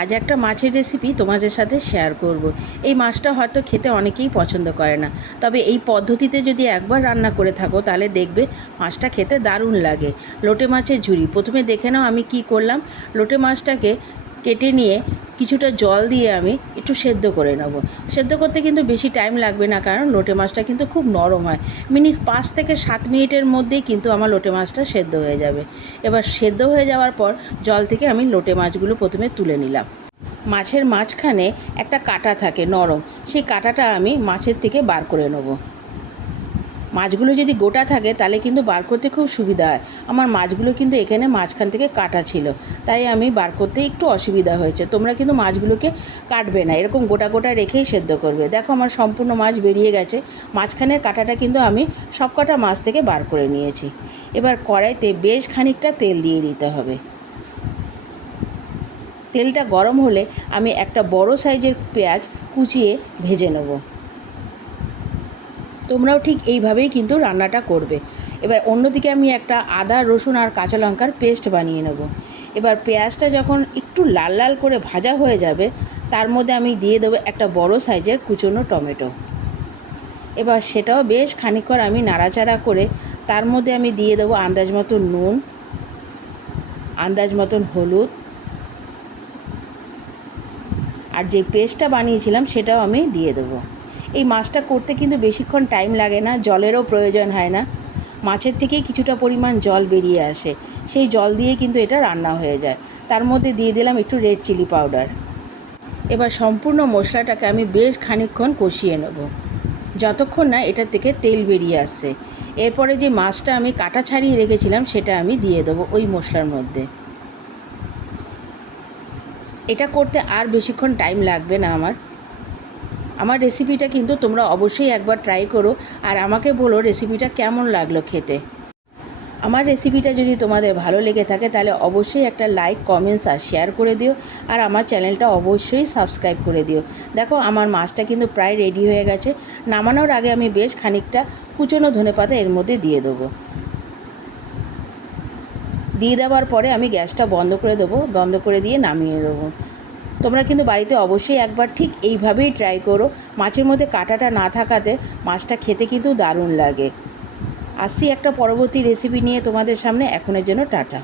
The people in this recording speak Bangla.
আজ একটা মাছের রেসিপি তোমাদের সাথে শেয়ার করব। এই মাছটা হয়তো খেতে অনেকেই পছন্দ করে না, তবে এই পদ্ধতিতে যদি একবার রান্না করে থাকো তাহলে দেখবে মাছটা খেতে দারুণ লাগে। লোটে মাছের ঝুরি প্রথমে দেখে নাও আমি কি করলাম। লোটে মাছটাকে কেটে নিয়ে কিছুটা জল দিয়ে আমি একটু সেদ্ধ করে নেব। সেদ্ধ করতে কিন্তু বেশি টাইম লাগবে না, কারণ লোটে মাছটা কিন্তু খুব নরম হয়। 5 থেকে 7 মিনিটের মধ্যেই কিন্তু আমার লোটে মাছটা সেদ্ধ হয়ে যাবে। এবার সেদ্ধ হয়ে যাওয়ার পর জল থেকে আমি লোটে মাছগুলো প্রথমে তুলে নিলাম। মাছের মাঝখানে একটা কাঁটা থাকে নরম, সেই কাঁটাটা আমি মাছের থেকে বার করে নেব। মাছগুলো যদি গোটা থাকে তাহলে কিন্তু বার করতে খুব সুবিধা হয়। আমার মাছগুলো কিন্তু এখানে মাঝখান থেকে কাটা ছিল, তাই আমি বার করতে একটু অসুবিধা হয়েছে। তোমরা কিন্তু মাছগুলোকে কাটবে না, এরকম গোটা গোটা রেখেই সেদ্ধ করবে। দেখো আমার সম্পূর্ণ মাছ বেরিয়ে গেছে। মাঝখানের কাঁটাটা কিন্তু আমি সব কটা মাছ থেকে বার করে নিয়েছি। এবার কড়াইতে বেশ খানিকটা তেল দিয়ে দিতে হবে। তেলটা গরম হলে আমি একটা বড় সাইজের পেঁয়াজ কুচিয়ে ভেজে নেব। তোমরাও ঠিক এইভাবেই কিন্তু রান্নাটা করবে। এবার অন্যদিকে আমি একটা আদা রসুন আর কাঁচা লঙ্কার পেস্ট বানিয়ে নেব। এবার পেঁয়াজটা যখন একটু লাল লাল করে ভাজা হয়ে যাবে, তার মধ্যে আমি দিয়ে দেবো একটা বড় সাইজের কুচনো টমেটো। এবার সেটাও বেশ খানিকক্ষণ আমি নাড়াচাড়া করে তার মধ্যে আমি দিয়ে দেবো আন্দাজ মতন নুন, আন্দাজ মতন হলুদ, আর যে পেস্টটা বানিয়েছিলাম সেটাও আমি দিয়ে দেবো। এই মাছটা করতে কিন্তু বেশিক্ষণ টাইম লাগে না, জলেরও প্রয়োজন হয় না। মাছের থেকেই কিছুটা পরিমাণ জল বেরিয়ে আসে, সেই জল দিয়ে কিন্তু এটা রান্না হয়ে যায়। তার মধ্যে দিয়ে দিলাম একটু রেড চিলি পাউডার। এবার সম্পূর্ণ মশলাটাকে আমি বেশ খানিকক্ষণ কষিয়ে নেব, যতক্ষণ না এটা থেকে তেল বেরিয়ে আসছে। এরপরে যে মাছটা আমি কাটা ছাড়িয়ে রেখেছিলাম সেটা আমি দিয়ে দেবো ওই মশলার মধ্যে। এটা করতে আর বেশিক্ষণ টাইম লাগবে না আমার রেসিপিটা কিন্তু তোমরা অবশ্যই একবার ট্রাই করো, আর আমাকে বলো রেসিপিটা কেমন লাগলো খেতে। আমার রেসিপিটা যদি তোমাদের ভালো লেগে থাকে তাহলে অবশ্যই একটা লাইক, কমেন্টস আর শেয়ার করে দিও, আর আমার চ্যানেলটা অবশ্যই সাবস্ক্রাইব করে দিও। দেখো আমার মাছটা কিন্তু প্রায় রেডি হয়ে গেছে। নামানোর আগে আমি বেশ খানিকটা কুচনো ধনেপাতা এর মধ্যে দিয়ে দেবো। দিয়ে দেওয়ার পরে আমি গ্যাসটা বন্ধ করে দেবো, বন্ধ করে দিয়ে নামিয়ে দেবো। তোমরা কিন্তু বাড়িতে অবশ্যই একবার ঠিক এইভাবেই ট্রাই করো। মাছের মধ্যে কাঁটাটা না থাকাতে মাছটা খেতে কিন্তু দারুণ লাগে। আসছি একটা পরবর্তী রেসিপি নিয়ে তোমাদের সামনে। এখনের জন্য টাটা।